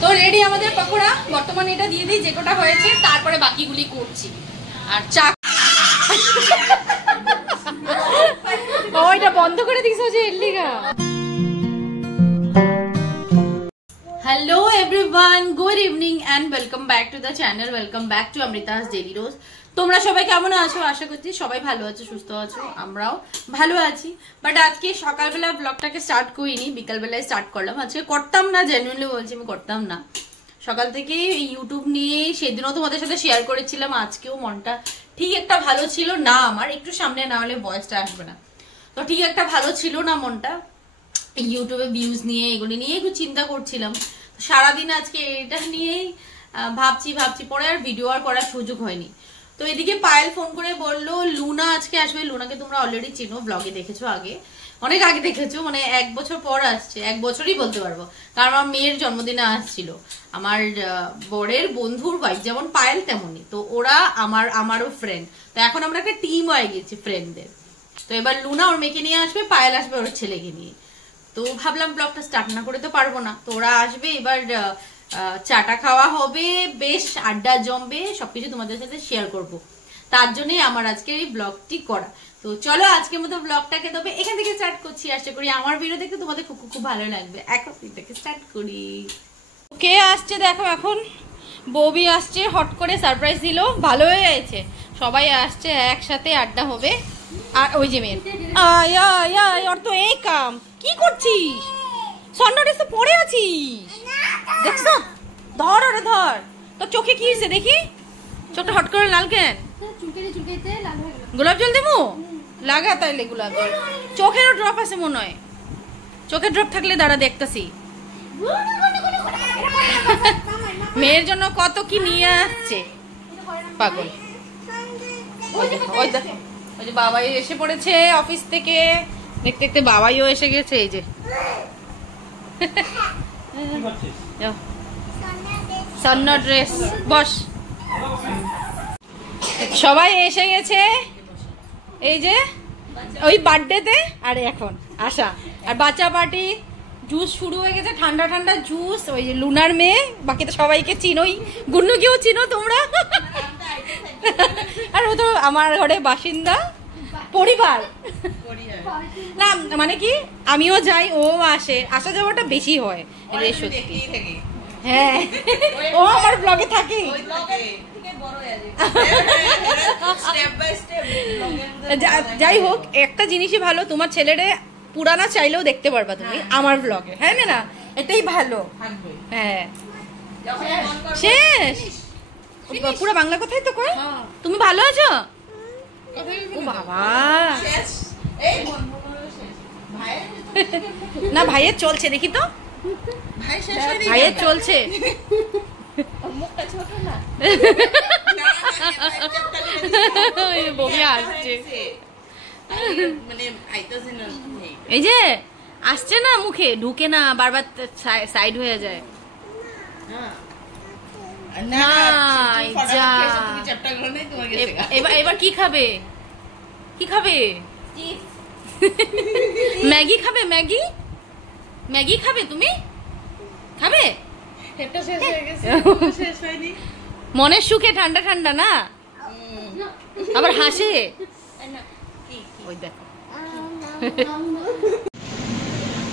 তো রেডি আমাদের পকোড়া, বর্তমানে এটা দিয়ে দিই যে কটা হয়েছে, তারপরে বাকিগুলি করছি। আর চা ওইটা বন্ধ করে দিছো যে এলিগা। Hello everyone, good evening and welcome back to the channel, welcome back to Amrita's daily rose. তোমরা সবাই কেমন আছো? আশা করছি সবাই ভালো আছো, সুস্থ আছো, আমরাও ভালো আছি। বাট আজকে সকালবেলা ব্লগটাকে স্টার্ট করিনি, বিকালবেলায় স্টার্ট করলাম। আজকে করতাম না, জেনুইনলি বলছি আমি করতাম না। সকাল থেকে ইউটিউব নিয়ে সেদিনও তোমাদের সাথে শেয়ার করেছিলাম, আজকেও মনটা ঠিক একটা ভালো ছিল না আমার। একটু সামনে না হলে ভয়েসটা আসবে না, তো ঠিক একটা ভালো ছিল না মনটা। ইউটিউবে ভিউজ নিয়ে এগুলি নিয়ে একটু চিন্তা করছিলাম সারাদিন। আজকে এটা নিয়েই ভাবছি পরে আর ভিডিও আর করার সুযোগ হয়নি। তো এদিকে পায়েল ফোন করে বললো লুনা আজকে আসবে। লুনাকে তোমরা অলরেডি চিনো, ব্লগে দেখেছো, আগে অনেক আগে দেখেছো, মানে 1 বছর পর আসছে, 1 বছরই বলতে পারবো, কারণ আমার মেয়ের জন্মদিনে আসছিল। আমার বরের বন্ধুর ওয়াইফ যেমন পায়েল তেমনই, তো ওরা আমারও ফ্রেন্ড। তো এখন আমরা একটা টিম হয়ে গেছি ফ্রেন্ডদের। তো এবার লুনা ওর মেয়েকে নিয়ে আসবে, পায়েল আসবে ওর ছেলেকে নিয়ে। তো ভাবলাম ব্লগটা স্টার্ট না করে তো পারবো না, তো ওরা আসবে, এবার চাটা খাওয়া হবে, বেশ আড্ডা জমবে, সবকিছু তোমাদের সাথে শেয়ার করব। তার জন্যই আমার আজকের এই ব্লগটি করা। তো চলো আজকের মতো ব্লগটাকে তবে এখান থেকে স্টার্ট করছি। আশা করি আমার ভিডিও দেখতে তোমাদের খুব খুব ভালো লাগবে। এখন থেকে স্টার্ট করি। কে আসছে দেখো, এখন বৌবি আসছে, হট করে সারপ্রাইজ দিল, ভালো হয়ে গেছে। সবাই আসছে, একসাথে আড্ডা হবে। আর ওই যে মেয়ে ওর তো এই কাম, কি করছিস? সন্ন্যাস তো পড়ে আছিস, দেখছো? ধর ওরে ধর, তোর চোখে কি হয়েছে দেখি, চোখটা হট করে লাল কেন? গোলাপ জল দেবো, লাগা তাইলে গোলাপ জল। চোখেরও ড্রপ আছে মনে হয়, চোখের ড্রপ থাকলে দাঁড়া দেখতেছি। মেয়ের জন্য কত কি নিয়ে আসছে পাগল। ওই দেখো, ওই যে বাবাই এসে পড়েছে অফিস থেকে, দেখতে দেখতে বাবাইও এসে গেছে। এই যে সন্না ড্রেস, বস। সবাই এসে গেছে, এই যে ওই বার্থডেতে আর এখন আসা। আর বাচ্চা পার্টি, জুস শুরু হয়ে গেছে, ঠান্ডা ঠান্ডা জুস। ওই যে লুনার মেয়ে, বাকি তো সবাইকে চিনোই, গুন্নুকেও চিনো তোমরা। আর ও তো আমার ঘরে বাসিন্দা, পরিবার না, মানে কি আমিও যাই, ও আসে, আসা যাওয়াটা বেশি হয়। সত্যি, হ্যাঁ, ও আমার ব্লগে থাকে। যাই হোক, একটা জিনিসই ভালো, তোমার ছেলেরে পুরানা চাইলেও দেখতে পারবা তুমি আমার ব্লগে, হ্যাঁ না? এটাই ভালো। হ্যাঁ, শেষ পুরো বাংলা কথাই তো কয়। তুমি ভালো আছো? ও বাবা, না ভাইয়ের চলছে, দেখি তো ভাইয়ের চলছে। বমি আসছে, এই যে আসছে না, মুখে ঢুকে না, বারবার সাইড হয়ে যায়। এবার কি খাবে? কি খাবে? ম্যাগি খাবে? ম্যাগি ম্যাগি খাবে? তুমি খাবে? মনের সুখে ঠান্ডা ঠান্ডা না, আবার হাসে। ওই দেখো।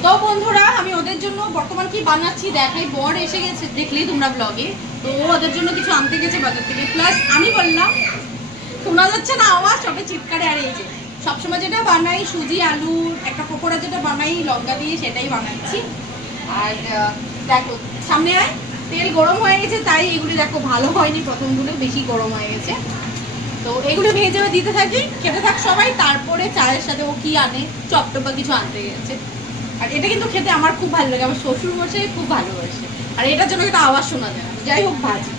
তো বন্ধুরা, আমি ওদের জন্য বর্তমান কি বানাচ্ছি দেখাই। বর এসে গেছে, দেখলেই তোমরা ব্লগে। তো ওদের জন্য কিছু আনতে গেছে বাজার থেকে, প্লাস আমি বললাম, শোনা যাচ্ছে না আওয়াজ, সবে চিৎকারে। আর এই যে সবসময় যেটা বানাই, সুজি আলু একটা পকোড়া যেটা বানাই লঙ্কা দিয়ে, সেটাই বানাচ্ছি। আর দেখো সামনে আয়, তেল গরম হয়ে গেছে, তাই এগুলি দেখো ভালো হয়নি, প্রথমগুলো বেশি গরম হয়ে গেছে। তো এগুলো ভেজে দিতে থাকি, খেতে থাক সবাই। তারপরে চায়ের সাথে ও কি আনে, চপটপ বা কিছু আনতে গেছে। আর এটা কিন্তু খেতে আমার খুব ভালো লাগে, আমার শ্বশুর মশাই খুব ভালোবাসে। আর এটার জন্য একটা আওয়াজ শোনা যায়। যাই হোক, ভাজি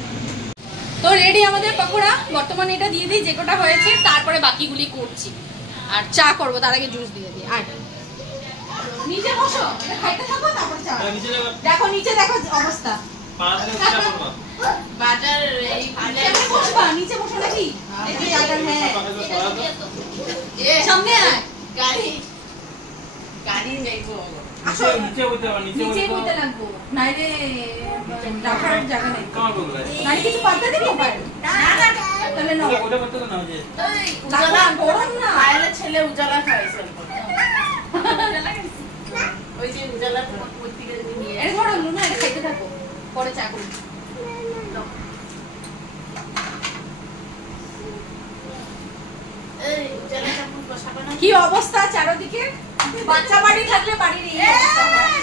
তো রেডি আমাদের পকোড়া, বর্তমানে এটা দিয়ে দিই যে কটা হয়েছে, তারপরে বাকিগুলি করছি। আর চা করবো, তার আগে জুস দিয়ে দিই। আর নিচে বসো, খাইতে থাকো, তারপর চা। দেখো নিচে, দেখো অবস্থা। নিচে বসো নাকি? সামনে আয়, গাড়ি গাড়ি যাইবো। আসো নিচে বইতে লাগবো, নাইলে রাখার জায়গা নেই নানি কিছু পাতা দিবি না না তাহলে না ওটা করতে তো না যে উজালা গরম না আইলে ছেলে উজালা খাইছে উজালা ওই যে উজালা প্রত্যেকটা যদি নিয়ে এর ধরো লুনা এটা খেতে থাকো পরে চা করি এই উজালা চামচ বসাবে না কি অবস্থা চারদিকে বাচ্চা বাড়ি থাকলে বাড়ির এই অবস্থা হয়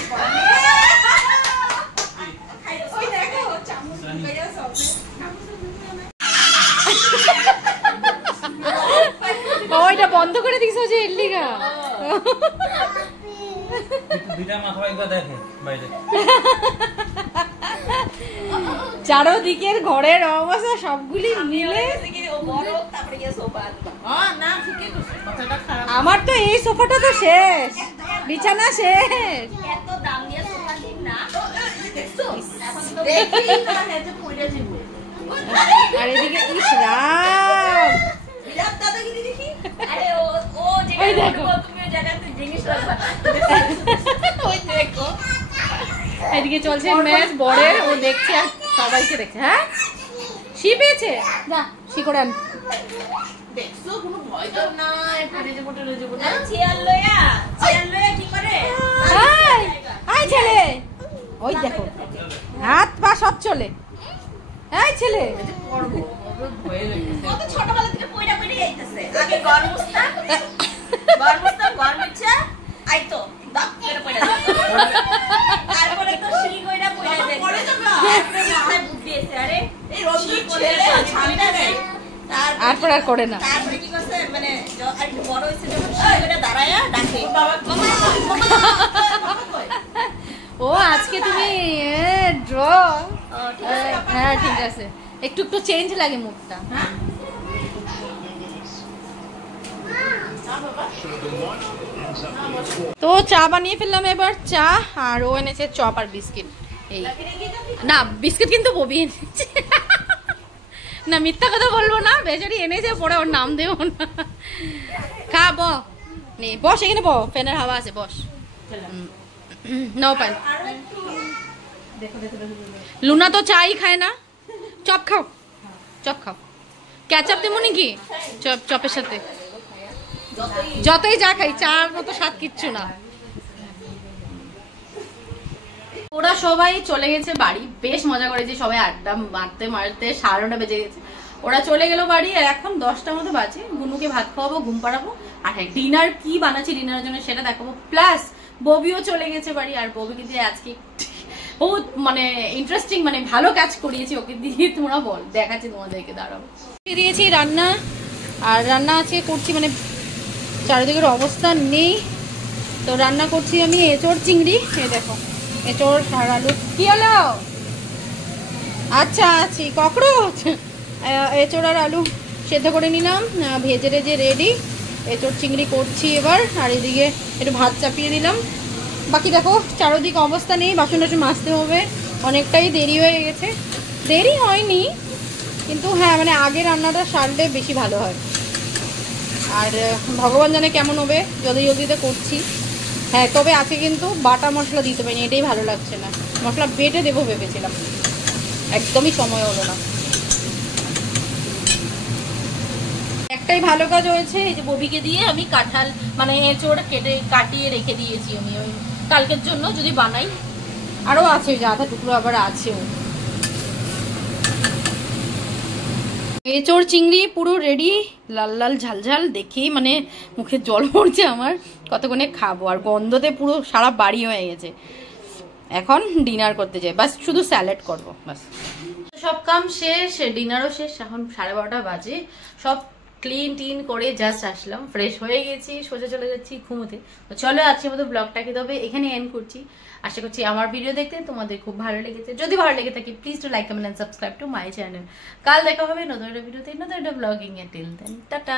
ওই দেখো চামচ মেরে সব ওইটা বন্ধ করে দিছো যে এলিগা দুইটা মাথা একবার দেখে বাইরে চারদিকের ঘরের অবস্থা সবগুলি মিলে আমার তো এই সোফাটা তো শেষ বিছানা শেষ আর এদিকে ইস রাম এদিকে চলছে ম্যাচ বড়ের ও দেখছে আর সবাইকে দেখছে হ্যাঁ শি পেয়েছে যা শি করে আন দেখছো কোনো ভয় তো নাই পড়ে যাবো না চেয়ার লয়া কি করে আয় ছেলে ওই দেখো হাত পা সব চলে এই ছেলে পড়বো ভয় লাগছে কত ছোটবেলা থেকে পয়রা পয়রা আইতাছে আগে গরমুস্তা আইতো দাগ করে পয়রা তারপরে তো শি কইরা পয়রা যায় পড়ে যাবে মাথায় বুদ্ধি আছে আরে এই রোজি ছেলে ছাড়বে না তারপর আর করে না তারপরে কি করছে মানে একটু বড় হইছে যখন শি কইরা দাঁড়ায়া ডাকে ও আজকে তুমি ড্র হ্যাঁ ঠিক আছে একটু একটু চেঞ্জ লাগে মুখটা তো চা বানিয়ে ফেললাম এবার চা আর ও এনেছে চপ আর বিস্কিট এই না বিস্কিট কিন্তু ববি এনেছে না মিথ্যা কথা বলবো না বেচারি এনেছে পরে ওর নাম দেবো না খা নে বস এখানে ফ্যানের হাওয়া আছে বস নাও পাই লুনা তো চাই খায় না চপ খাও ক্যাচআপ দেবো নাকি চপের সাথে যতই যা খাই চার মতো স্বাদ কিচ্ছু না ওরা সবাই চলে গেছে বাড়ি বেশ মজা করেছে সবাই আড্ডা মারতে 9:30 বেজে গেছে ওরা চলে গেল বাড়ি আর এখন 10টার মতো বাজে গুনুকে ভাত খাওয়াবো ঘুম পাড়াবো আর হ্যাঁ ডিনার কি বানাচ্ছি ডিনারের জন্য সেটা দেখাবো প্লাস ববিও চলে গেছে বাড়ি আর ববি কিন্তু আজকে বহুত মানে ইন্টারেস্টিং মানে ভালো কাজ করিয়েছি ওকে দিয়ে তোমরা বল দেখাচ্ছি তোমাদেরকে দাঁড়াবো দিয়েছি রান্না আর রান্না আছে করছি মানে চারিদিকের অবস্থা নেই তো রান্না করছি আমি এঁচোড় চিংড়ি এই দেখো এঁচোড় আর আলু কি হলো আচ্ছা আছি ককরোচ এঁচোড় আর আলু সেদ্ধ করে নিলাম ভেজে রেজে রেডি এঁচোড় চিংড়ি করছি এবার আর এদিকে একটু ভাত চাপিয়ে দিলাম বাকি দেখো চারদিক অবস্থা নেই বাসন টাসন মাজতে হবে অনেকটাই দেরি হয়ে গেছে দেরি হয়নি কিন্তু হ্যাঁ মানে আগে রান্নাটা সারলে বেশি ভালো হয় আর ভগবান জানে কেমন হবে জলদিতে করছি হ্যাঁ তবে আজকে কিন্তু বাটা মশলা দিতে পারিনি এটাই ভালো লাগছে না মশলা বেটে দেবো ভেবেছিলাম একদমই সময় হলো না একটাই ভালো কাজ হয়েছে এই যে ববিকে দিয়ে আমি কাঁঠাল মানে এঁচোড় কাটিয়ে রেখে দিয়েছি আমি ওই কালকের জন্য যদি বানাই আরও আছে যে আধা টুকরো আবার আছেও এঁচোড় চিংড়ি পুরো রেডি লাল লাল ঝালঝাল দেখেই মানে মুখে জল পড়ছে আমার কতক্ষণে খাবো আর গন্ধতে পুরো সারা বাড়ি হয়ে গেছে এখন ডিনার করতে যাই বাস শুধু স্যালাড করবো বাস সব কাম শেষ ডিনারও শেষ এখন 12:30 বাজে সব ক্লিন করে জাস্ট আসলাম ফ্রেশ হয়ে গেছি সোজা চলে যাচ্ছি ঘুমোতে তো চলো আজকের মতো ব্লগটাকে তবে এখানে এন্ড করছি আশা করছি আমার ভিডিও দেখতে তোমাদের খুব ভালো লেগেছে যদি ভালো লেগে থাকে please to like comment and subscribe to my channel কাল দেখা হবে নতুন একটা ভিডিওতে নতুন একটা ব্লগিং এ টিল দেন টাটা